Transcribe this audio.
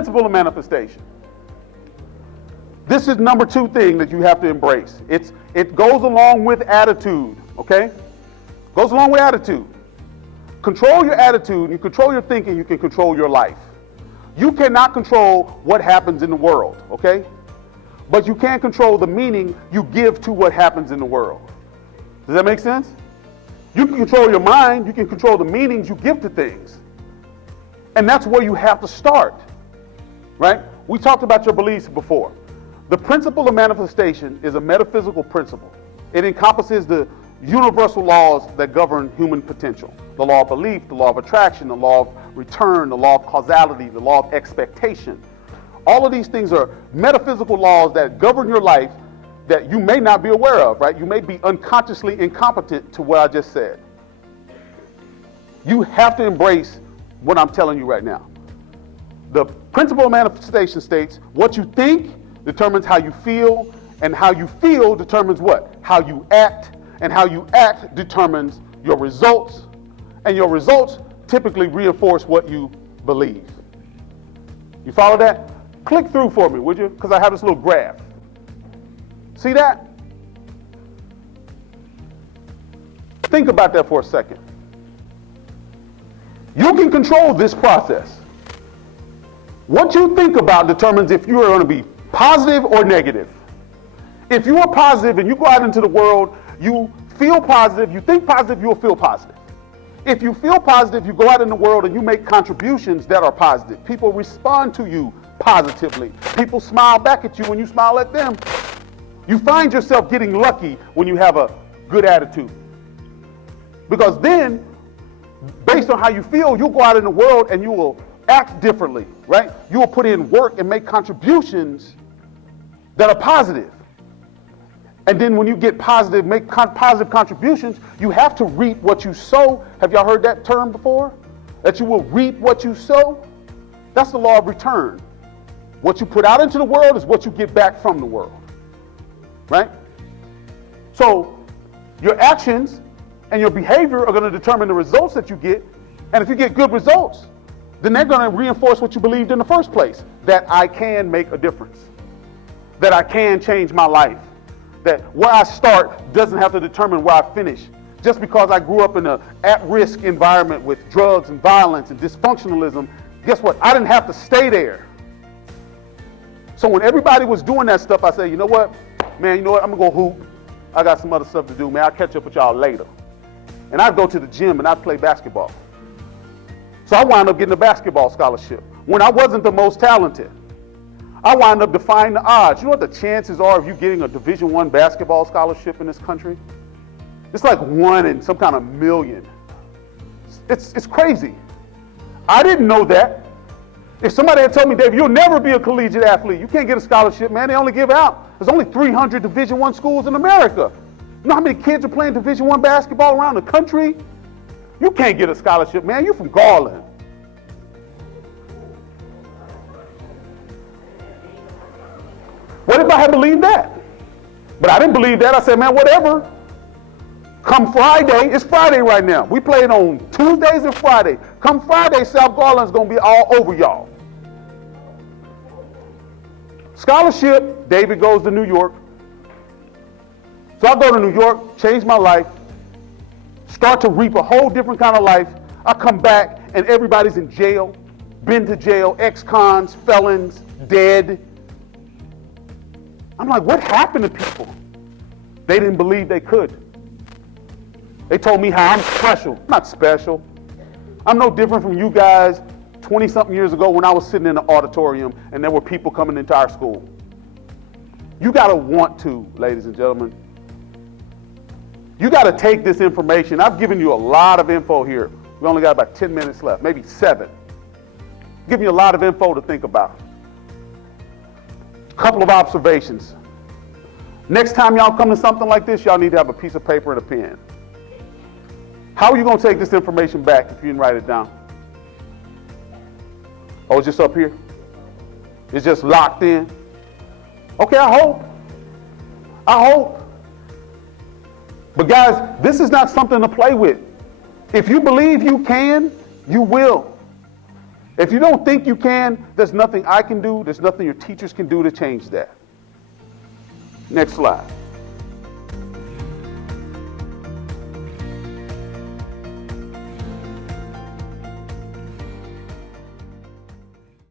principle of manifestation. This is number 2 thing that you have to embrace. It goes along with attitude, okay? Goes along with attitude. Control your attitude, you control your thinking, you can control your life. You cannot control what happens in the world, okay? But you can control the meaning you give to what happens in the world. Does that make sense? You can control your mind, you can control the meanings you give to things. And that's where you have to start, right? We talked about your beliefs before. The principle of manifestation is a metaphysical principle. It encompasses the universal laws that govern human potential. The law of belief, the law of attraction, the law of return, the law of causality, the law of expectation. All of these things are metaphysical laws that govern your life that you may not be aware of, right? You may be unconsciously incompetent to what I just said. You have to embrace what I'm telling you right now. The principle of manifestation states what you think determines how you feel, and how you feel determines what? How you act, and how you act determines your results, and your results typically reinforce what you believe. You follow that? Click through for me, would you? Because I have this little graph. See that? Think about that for a second. You can control this process. What you think about determines if you are going to be positive or negative. If you are positive and you go out into the world, you feel positive, you think positive, you'll feel positive. If you feel positive, you go out in the world and you make contributions that are positive. People respond to you positively. People smile back at you when you smile at them. You find yourself getting lucky when you have a good attitude. Because then, based on how you feel, you'll go out in the world and you will act differently, right? You will put in work and make contributions that are positive. And then when you get positive, make positive contributions, you have to reap what you sow. Have y'all heard that term before? That you will reap what you sow? That's the law of return. What you put out into the world is what you get back from the world, right? So your actions and your behavior are going to determine the results that you get. And if you get good results, then they're going to reinforce what you believed in the first place, that I can make a difference, that I can change my life, that where I start doesn't have to determine where I finish. Just because I grew up in an at-risk environment with drugs and violence and dysfunctionalism, guess what? I didn't have to stay there. So when everybody was doing that stuff, I said, you know what? Man, you know what? I'm going to go hoop. I got some other stuff to do, man. I'll catch up with y'all later. And I'd go to the gym and I'd play basketball. So I wound up getting a basketball scholarship when I wasn't the most talented. I wound up defying the odds. You know what the chances are of you getting a Division I basketball scholarship in this country? It's like 1 in some kind of million. It's crazy. I didn't know that. If somebody had told me, Dave, you'll never be a collegiate athlete. You can't get a scholarship, man. They only give out. There's only 300 Division I schools in America. You know how many kids are playing Division I basketball around the country? You can't get a scholarship, man. You're from Garland. What if I had believed that? But I didn't believe that. I said, man, whatever. Come Friday, it's Friday right now. We played on Tuesdays and Friday. Come Friday, South Garland's going to be all over y'all. Scholarship, David goes to New York. So I go to New York, change my life, start to reap a whole different kind of life. I come back and everybody's in jail, been to jail, ex-cons, felons, dead. I'm like, what happened to people? They didn't believe they could. They told me how I'm special. I'm not special. I'm no different from you guys 20-something years ago when I was sitting in an auditorium and there were people coming into our school. You got to want to, ladies and gentlemen. You got to take this information. I've given you a lot of info here. We only got about 10 minutes left, maybe 7. Giving you a lot of info to think about. A couple of observations. Next time y'all come to something like this, y'all need to have a piece of paper and a pen. How are you going to take this information back if you didn't write it down? Oh, it's just up here? It's just locked in? Okay, I hope. But guys, this is not something to play with. If you believe you can, you will. If you don't think you can, there's nothing I can do, there's nothing your teachers can do to change that. Next slide.